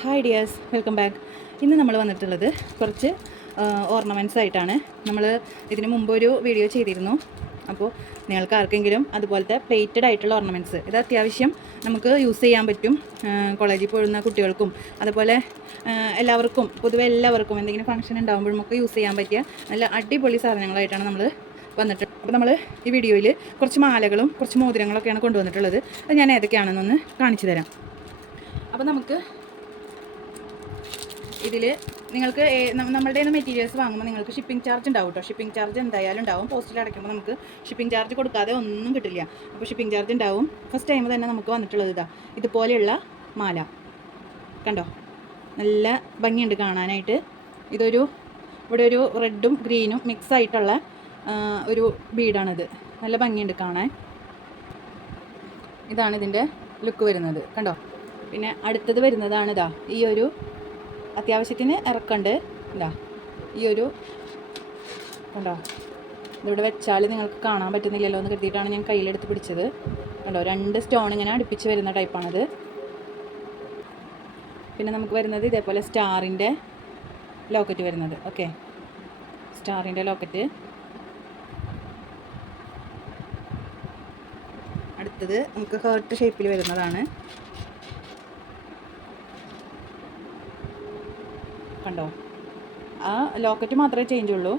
Hi dears, welcome back. ഇന്ന് നമ്മൾ വന്നിട്ടുള്ളത് കുറച്ച് ഓർണമെൻറ്റ്സ് ആയിട്ടാണ്. നമ്മൾ ഇതിന് മുമ്പ് ഒരു വീഡിയോ ചെയ്തിരുന്നു. അപ്പോൾ നിങ്ങൾക്ക് ആർക്കെങ്കിലും അതുപോലത്തെ പ്ലേറ്റഡ് ആയിട്ടുള്ള ഓർണമെൻറ്റ്സ്, ഇത് അത്യാവശ്യം നമുക്ക് യൂസ് ചെയ്യാൻ പറ്റും. കോളേജിൽ പോകുന്ന കുട്ടികൾക്കും അതുപോലെ എല്ലാവർക്കും, പൊതുവെ എല്ലാവർക്കും എന്തെങ്കിലും ഫംഗ്ഷൻ ഉണ്ടാകുമ്പോഴും ഒക്കെ യൂസ് ചെയ്യാൻ പറ്റിയ നല്ല അടിപൊളി സാധനങ്ങളായിട്ടാണ് നമ്മൾ വന്നിട്ട്. അപ്പോൾ നമ്മൾ ഈ വീഡിയോയിൽ കുറച്ച് മാലകളും കുറച്ച് മോതിരങ്ങളൊക്കെയാണ് കൊണ്ടുവന്നിട്ടുള്ളത്. അത് ഞാൻ ഏതൊക്കെയാണെന്നൊന്ന് കാണിച്ചു തരാം. അപ്പോൾ നമുക്ക് ഇതിൽ നിങ്ങൾക്ക് നമ്മളുടെ മെറ്റീരിയൽസ് വാങ്ങുമ്പോൾ നിങ്ങൾക്ക് ഷിപ്പിംഗ് ചാർജ് ഉണ്ടാവും കേട്ടോ. ഷിപ്പിംഗ് ചാർജ് എന്തായാലും ഉണ്ടാവും. പോസ്റ്റിൽ അടയ്ക്കുമ്പോൾ നമുക്ക് ഷിപ്പിംഗ് ചാർജ് കൊടുക്കാതെ ഒന്നും കിട്ടില്ല. അപ്പോൾ ഷിപ്പിംഗ് ചാർജ് ഉണ്ടാവും. ഫസ്റ്റ് ടൈം തന്നെ നമുക്ക് വന്നിട്ടുള്ളത് ഇതുപോലെയുള്ള മാല കണ്ടോ, നല്ല ഭംഗിയുണ്ട് കാണാനായിട്ട്. ഇവിടെ ഒരു റെഡും ഗ്രീനും മിക്സ് ആയിട്ടുള്ള ഒരു ബീഡാണിത്. നല്ല ഭംഗിയുണ്ട് കാണാൻ. ഇതാണ് ഇതിൻ്റെ ലുക്ക് വരുന്നത് കണ്ടോ. പിന്നെ അടുത്തത് വരുന്നതാണ് ഈ ഒരു അത്യാവശ്യത്തിന് ഇറക്കണ്ട്. ഈ ഒരു കണ്ടോ, ഇതിവിടെ വെച്ചാൽ നിങ്ങൾക്ക് കാണാൻ പറ്റുന്നില്ലല്ലോ എന്ന് കരുതിയിട്ടാണ് ഞാൻ കയ്യിലെടുത്ത് പിടിച്ചത്. കണ്ടോ, 2 സ്റ്റോൺ ഇങ്ങനെ അടുപ്പിച്ച് വരുന്ന ടൈപ്പാണിത്. പിന്നെ നമുക്ക് വരുന്നത് ഇതേപോലെ സ്റ്റാറിൻ്റെ ലോക്കറ്റ് വരുന്നത്. ഓക്കെ, സ്റ്റാറിൻ്റെ ലോക്കറ്റ്. അടുത്തത് നമുക്ക് ഹേർട്ട് ഷേപ്പിൽ വരുന്നതാണ്. കണ്ടോ, ആ ലോക്കറ്റ് മാത്രമേ ചേഞ്ച് ഉള്ളൂ.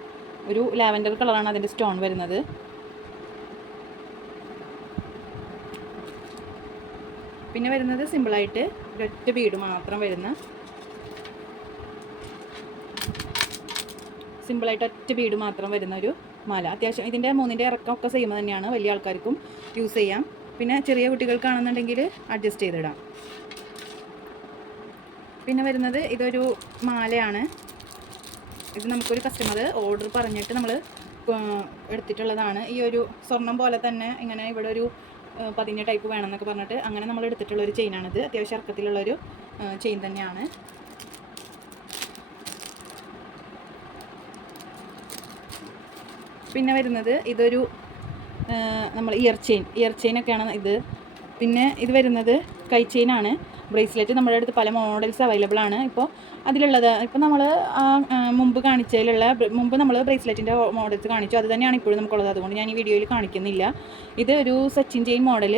ഒരു ലാവൻഡർ കളറാണ് അതിൻ്റെ സ്റ്റോൺ വരുന്നത്. പിന്നെ വരുന്നത് സിമ്പിളായിട്ട് ഒരൊറ്റ ബീഡ് മാത്രം വരുന്ന, ഒരു മാല. അത്യാവശ്യം ഇതിൻ്റെ 3ൻ്റെ ഇറക്കമൊക്കെ സെയിം തന്നെയാണ്. വലിയ ആൾക്കാർക്കും യൂസ് ചെയ്യാം. പിന്നെ ചെറിയ കുട്ടികൾക്കാണെന്നുണ്ടെങ്കിൽ അഡ്ജസ്റ്റ് ചെയ്തിടാം. പിന്നെ വരുന്നത് ഇതൊരു മാലയാണ്. ഇത് നമുക്കൊരു കസ്റ്റമർ ഓർഡർ പറഞ്ഞിട്ട് നമ്മൾ എടുത്തിട്ടുള്ളതാണ്. ഈ ഒരു സ്വർണം പോലെ തന്നെ ഇങ്ങനെ ഇവിടെ ഒരു പതിഞ്ഞ ടൈപ്പ് വേണമെന്നൊക്കെ പറഞ്ഞിട്ട് അങ്ങനെ നമ്മൾ എടുത്തിട്ടുള്ളൊരു ചെയിനാണിത്. അത്യാവശ്യം ഇറക്കത്തിലുള്ളൊരു ചെയിൻ തന്നെയാണ്. പിന്നെ വരുന്നത് ഇതൊരു നമ്മൾ ഇയർ ചെയിനൊക്കെയാണ് ഇത്. പിന്നെ ഇത് വരുന്നത് കൈ ചെയിനാണ്. ബ്രേസ്ലെറ്റ് നമ്മുടെ അടുത്ത് പല മോഡൽസ് അവൈലബിൾ ആണ്. ഇപ്പോൾ അതിലുള്ളത് ഇപ്പോൾ നമ്മൾ മുമ്പ് നമ്മൾ ബ്രേസ്ലെറ്റിൻ്റെ മോഡൽസ് കാണിച്ചു. അത് തന്നെയാണ് ഇപ്പോഴും നമുക്കുള്ളത്. അതുകൊണ്ട് ഞാൻ ഈ വീഡിയോയിൽ കാണിക്കുന്നില്ല. ഇത് ഒരു സച്ചിൻ ചെയിൻ മോഡൽ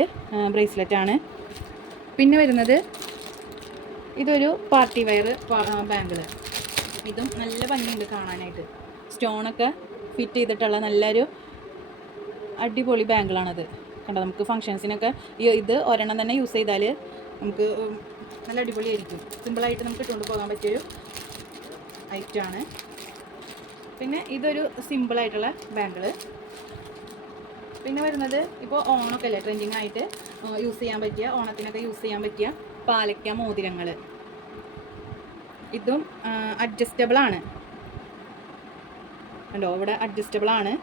ബ്രേസ്ലെറ്റാണ്. പിന്നെ വരുന്നത് ഇതൊരു പാർട്ടി വെയർ ബാങ്കിൾ. ഇതും നല്ല ഭംഗിയുണ്ട് കാണാനായിട്ട്. സ്റ്റോണൊക്കെ ഫിറ്റ് ചെയ്തിട്ടുള്ള നല്ലൊരു അടിപൊളി ബാങ്കിളാണത്. കണ്ടോ, നമുക്ക് ഫങ്ഷൻസിനൊക്കെ ഇത് ഒരെണ്ണം തന്നെ യൂസ് ചെയ്താൽ നമുക്ക് നല്ല അടിപൊളിയായിരിക്കും. സിമ്പിളായിട്ട് നമുക്ക് ഇട്ടുകൊണ്ട് പോകാൻ പറ്റിയൊരു ഐറ്റമാണ്. പിന്നെ ഇതൊരു സിമ്പിളായിട്ടുള്ള ബാങ്കിൾ. പിന്നെ വരുന്നത് ഇപ്പോൾ ഓണമൊക്കെ അല്ലേ, ട്രെൻഡിങ് ആയിട്ട് യൂസ് ചെയ്യാൻ പറ്റിയ, ഓണത്തിനൊക്കെ യൂസ് ചെയ്യാൻ പറ്റിയ പാലക്ക മോതിരങ്ങൾ. ഇതും അഡ്ജസ്റ്റബിൾ ആണ്. കണ്ടോ, ഇവിടെ അഡ്ജസ്റ്റബിൾ ആണ്.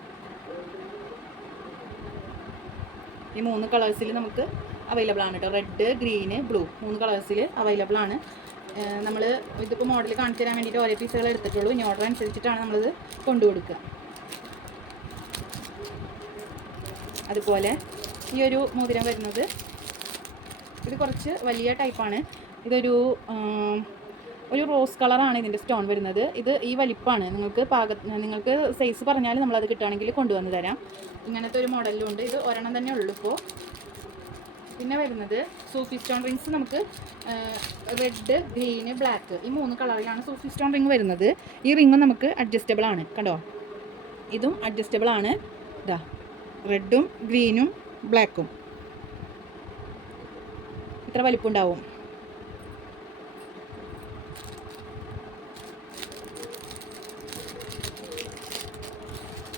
ഈ 3 കളേഴ്സിൽ നമുക്ക് അവൈലബിൾ ആണ് കേട്ടോ. റെഡ്, ഗ്രീന്, ബ്ലൂ 3 കളേഴ്സിൽ അവൈലബിൾ ആണ്. നമ്മൾ ഇതിപ്പോൾ മോഡൽ കാണിച്ചു തരാൻ വേണ്ടിയിട്ട് ഓരോ പീസുകൾ എടുത്തിട്ടുള്ളൂ. ഇനി ഓർഡർ അനുസരിച്ചിട്ടാണ് നമ്മളിത് കൊണ്ടുകൊടുക്കുക. അതുപോലെ ഈ ഒരു മോതിരം വരുന്നത് ഇത് കുറച്ച് വലിയ ടൈപ്പാണ്. ഇതൊരു റോസ് കളറാണ് ഇതിൻ്റെ സ്റ്റോൺ വരുന്നത്. ഇത് ഈ വലിപ്പമാണ്. നിങ്ങൾക്ക് സൈസ് പറഞ്ഞാൽ നമ്മളത് കിട്ടുകയാണെങ്കിൽ കൊണ്ടുവന്ന് തരാം. ഇങ്ങനത്തെ ഒരു മോഡലിലും ഉണ്ട്. ഇത് ഒരെണ്ണം തന്നെ ഉള്ളൂ ഇപ്പോൾ. പിന്നെ വരുന്നത് സൂഫി സ്റ്റോൺ റിങ്സ്. നമുക്ക് റെഡ്, ഗ്രീന്, ബ്ലാക്ക് ഈ 3 കളറിലാണ് സൂഫി സ്റ്റോൺ റിങ് വരുന്നത്. ഈ റിങ്ങും നമുക്ക് അഡ്ജസ്റ്റബിൾ ആണ്. കണ്ടോ, ഇതും അഡ്ജസ്റ്റബിൾ ആണ്. റെഡും ഗ്രീനും ബ്ലാക്കും ഇത്ര വലിപ്പമുണ്ടാവും.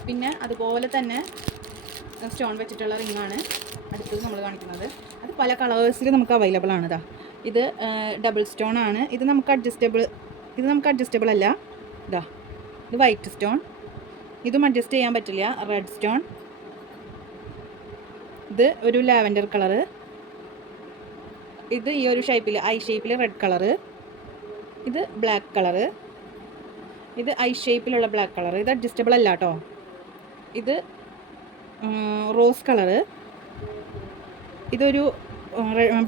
പിന്നെ അതുപോലെ തന്നെ സ്റ്റോൺ വെച്ചിട്ടുള്ള റിങ്ങാണ് അടുത്തത് നമ്മൾ കാണിക്കുന്നത്. അത് പല കളേഴ്സിൽ നമുക്ക് അവൈലബിൾ ആണ്. ഇത് ഡബിൾ സ്റ്റോൺ ആണ്. ഇത് നമുക്ക് അഡ്ജസ്റ്റബിൾ അല്ല. ഇത് വൈറ്റ് സ്റ്റോൺ. ഇതും അഡ്ജസ്റ്റ് ചെയ്യാൻ പറ്റില്ല. Red stone. ഇത് ഒരു ലാവൻഡർ കളറ്. ഇത് ഈ ഒരു ഐ ഷേപ്പിൽ റെഡ് കളറ്. ഇത് ബ്ലാക്ക് കളറ്. ഇത് ഐ ഷേപ്പിലുള്ള ബ്ലാക്ക് കളറ്. ഇത് അഡ്ജസ്റ്റബിൾ അല്ല കേട്ടോ. ഇത് റോസ് കളറ്. ഇതൊരു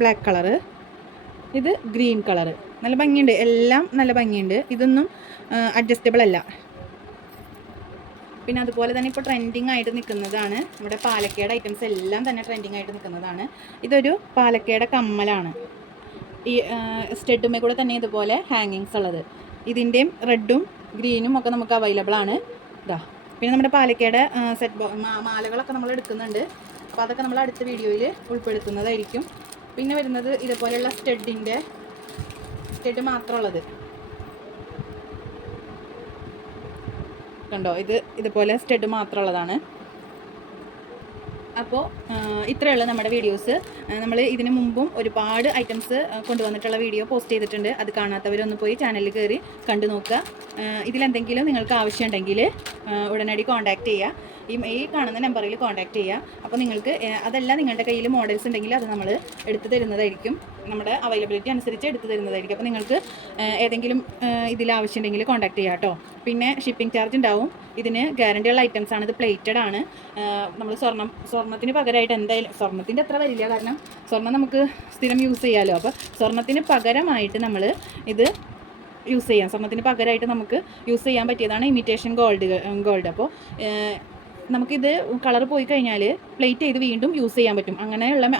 ബ്ലാക്ക് കളറ്. ഇത് ഗ്രീൻ കളറ്. നല്ല ഭംഗിയുണ്ട്, എല്ലാം നല്ല ഭംഗിയുണ്ട്. ഇതൊന്നും അഡ്ജസ്റ്റബിൾ അല്ല. പിന്നെ അതുപോലെ തന്നെ ഇപ്പോൾ ട്രെൻഡിങ് ആയിട്ട് നിൽക്കുന്നതാണ് നമ്മുടെ പാലക്കയുടെ ഐറ്റംസ് എല്ലാം തന്നെ ട്രെൻഡിങ് ആയിട്ട് നിൽക്കുന്നതാണ്. ഇതൊരു പാലക്കയുടെ കമ്മലാണ്. ഈ സ്റ്റെഡുമേ കൂടെ തന്നെ ഇതുപോലെ ഹാങ്ങിങ്സ് ഉള്ളത്. ഇതിൻ്റെയും റെഡും ഗ്രീനും ഒക്കെ നമുക്ക് അവൈലബിൾ ആണ്. ഇതാ, പിന്നെ നമ്മുടെ പാലക്കയുടെ മാലകളൊക്കെ നമ്മൾ എടുക്കുന്നുണ്ട്. അപ്പോൾ അതൊക്കെ നമ്മൾ അടുത്ത വീഡിയോയിൽ ഉൾപ്പെടുത്തുന്നതായിരിക്കും. പിന്നെ വരുന്നത് ഇതുപോലെയുള്ള സ്റ്റെഡ് മാത്രമുള്ളത് കണ്ടോ, ഇതുപോലെ സ്റ്റെഡ് മാത്രമുള്ളതാണ്. അപ്പോൾ ഇത്രയുള്ള നമ്മുടെ വീഡിയോസ്. നമ്മൾ ഇതിന് മുമ്പും ഒരുപാട് ഐറ്റംസ് കൊണ്ടുവന്നിട്ടുള്ള വീഡിയോ പോസ്റ്റ് ചെയ്തിട്ടുണ്ട്. അത് കാണാത്തവരൊന്ന് പോയി ചാനലിൽ കയറി കണ്ടു നോക്കുക. ഇതിലെന്തെങ്കിലും നിങ്ങൾക്ക് ആവശ്യമുണ്ടെങ്കിൽ ഉടനടി കോൺടാക്റ്റ് ചെയ്യുക. ഈ കാണുന്ന നമ്പറിൽ കോൺടാക്റ്റ് ചെയ്യുക. അപ്പോൾ നിങ്ങൾക്ക് അതെല്ലാം നിങ്ങളുടെ കയ്യിൽ മോഡൽസ് ഉണ്ടെങ്കിൽ അത് നമ്മൾ എടുത്തു തരുന്നതായിരിക്കും. നമ്മുടെ അവൈലബിലിറ്റി അനുസരിച്ച് എടുത്തു തരുന്നതായിരിക്കും. അപ്പോൾ നിങ്ങൾക്ക് ഏതെങ്കിലും ഇതിൽ ആവശ്യമുണ്ടെങ്കിൽ കോൺടാക്റ്റ് ചെയ്യാം കേട്ടോ. പിന്നെ ഷിപ്പിംഗ് ചാർജ് ഉണ്ടാവും. ഇതിന് ഗ്യാരണ്ടിയുള്ള ഐറ്റംസ് ആണ്. ഇത് പ്ലേറ്റഡ് ആണ്. നമ്മൾ സ്വർണ്ണത്തിന് പകരമായിട്ട് എന്തായാലും സ്വർണ്ണത്തിൻ്റെ അത്ര വരില്ല, കാരണം സ്വർണ്ണം നമുക്ക് സ്ഥിരം യൂസ് ചെയ്യാമല്ലോ. അപ്പോൾ സ്വർണ്ണത്തിന് പകരമായിട്ട് നമ്മൾ ഇത് യൂസ് ചെയ്യാം. സ്വർണ്ണത്തിന് പകരമായിട്ട് നമുക്ക് യൂസ് ചെയ്യാൻ പറ്റിയതാണ് ഇമിറ്റേഷൻ ഗോൾഡ്. അപ്പോൾ നമുക്കിത് കളർ പോയി കഴിഞ്ഞാൽ പ്ലേറ്റ് ചെയ്ത് വീണ്ടും യൂസ് ചെയ്യാൻ പറ്റും.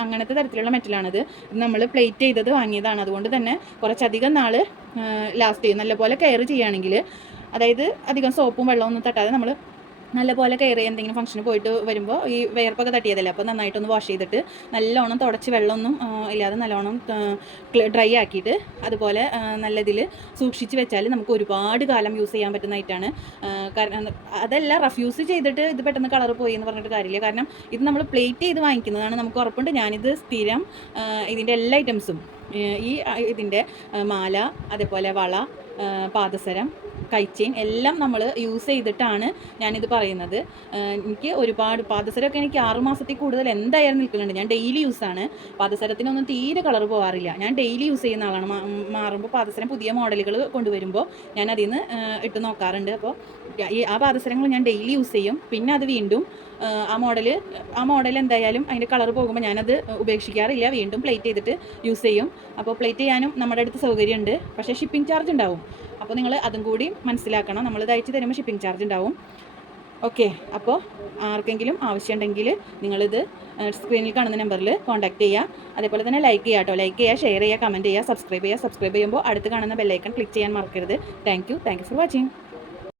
അങ്ങനത്തെ തരത്തിലുള്ള മെറ്റലാണിത്. നമ്മൾ പ്ലേറ്റ് ചെയ്തത് വാങ്ങിയതാണ്. അതുകൊണ്ട് തന്നെ കുറച്ചധികം നാൾ ലാസ്റ്റ് ചെയ്യും. നല്ലപോലെ കെയർ ചെയ്യുകയാണെങ്കിൽ, അതായത് അധികം സോപ്പും വെള്ളമൊന്നും തട്ടാതെ നമ്മൾ നല്ലപോലെ കെയർ ചെയ്യുക. എന്തെങ്കിലും ഫംഗ്ഷന് പോയിട്ട് വരുമ്പോൾ ഈ വിയർപ്പൊക്കെ തട്ടിയതല്ലേ, അപ്പോൾ നന്നായിട്ടൊന്ന് വാഷ് ചെയ്തിട്ട് നല്ലോണം തുടച്ച് വെള്ളമൊന്നും ഇല്ലാതെ നല്ലോണം ഡ്രൈ ആക്കിയിട്ട് അതുപോലെ നല്ല ഇതിൽ സൂക്ഷിച്ച് വെച്ചാൽ നമുക്ക് ഒരുപാട് കാലം യൂസ് ചെയ്യാൻ പറ്റുന്നതായിട്ടാണ്. കാരണം അതല്ല, റഫ് യൂസ് ചെയ്തിട്ട് ഇത് പെട്ടെന്ന് കളർ പോയി എന്ന് പറഞ്ഞിട്ട് കാര്യമില്ല. കാരണം ഇത് നമ്മൾ പ്ലേറ്റ് ചെയ്ത് വാങ്ങിക്കുന്നതാണ്. നമുക്ക് ഉറപ്പുണ്ട്, ഞാനിത് സ്ഥിരം ഇതിൻ്റെ എല്ലാ ഐറ്റംസും ഇതിൻ്റെ മാല, അതേപോലെ വള, പാദസരം, കൈച്ചെയിൻ എല്ലാം നമ്മൾ യൂസ് ചെയ്തിട്ടാണ് ഞാനിത് പറയുന്നത്. എനിക്ക് ഒരുപാട് പാദസരമൊക്കെ എനിക്ക് 6 മാസത്തിൽ കൂടുതൽ എന്തായാലും നിൽക്കുന്നുണ്ട്. ഞാൻ ഡെയിലി യൂസാണ്. പാദസരത്തിനൊന്നും തീരെ കളർ പോകാറില്ല. ഞാൻ ഡെയിലി യൂസ് ചെയ്യുന്ന ആളാണ്. മാറുമ്പോൾ പാദസരം പുതിയ മോഡലുകൾ കൊണ്ടുവരുമ്പോൾ ഞാൻ അതിൽ നിന്ന് ഇട്ട് നോക്കാറുണ്ട്. അപ്പോൾ ആ പാദസരങ്ങൾ ഞാൻ ഡെയിലി യൂസ് ചെയ്യും. പിന്നെ അത് വീണ്ടും ആ മോഡൽ എന്തായാലും അതിൻ്റെ കളർ പോകുമ്പോൾ ഞാനത് ഉപേക്ഷിക്കാറില്ല. വീണ്ടും പ്ലേറ്റ് ചെയ്തിട്ട് യൂസ് ചെയ്യും. അപ്പോൾ പ്ലേറ്റ് ചെയ്യാനും നമ്മുടെ അടുത്ത് സൗകര്യമുണ്ട്. പക്ഷേ ഷിപ്പിംഗ് ചാർജ് ഉണ്ടാവും. അപ്പോൾ നിങ്ങൾ അതും കൂടി മനസ്സിലാക്കണം. നമ്മൾ അയച്ചു തരുമ്പോൾ ഷിപ്പിംഗ് ചാർജ് ഉണ്ടാവും. ഓക്കെ, അപ്പോൾ ആർക്കെങ്കിലും ആവശ്യമുണ്ടെങ്കിൽ നിങ്ങളിത് സ്ക്രീനിൽ കാണുന്ന നമ്പറിൽ കോൺടാക്റ്റ് ചെയ്യുക. അതേപോലെ തന്നെ ലൈക്ക് ചെയ്യുക കേട്ടോ. ലൈക്ക് ചെയ്യുക, ഷെയർ ചെയ്യുക, കമൻറ്റ് ചെയ്യുക, സബ്സ്ക്രൈബ് ചെയ്യുക. സബ്സ്ക്രൈബ് ചെയ്യുമ്പോൾ അടുത്ത് കാണുന്ന ബെല്ലൈക്കൺ ക്ലിക്ക് ചെയ്യാൻ മറക്കരുത്. Thank you for watching.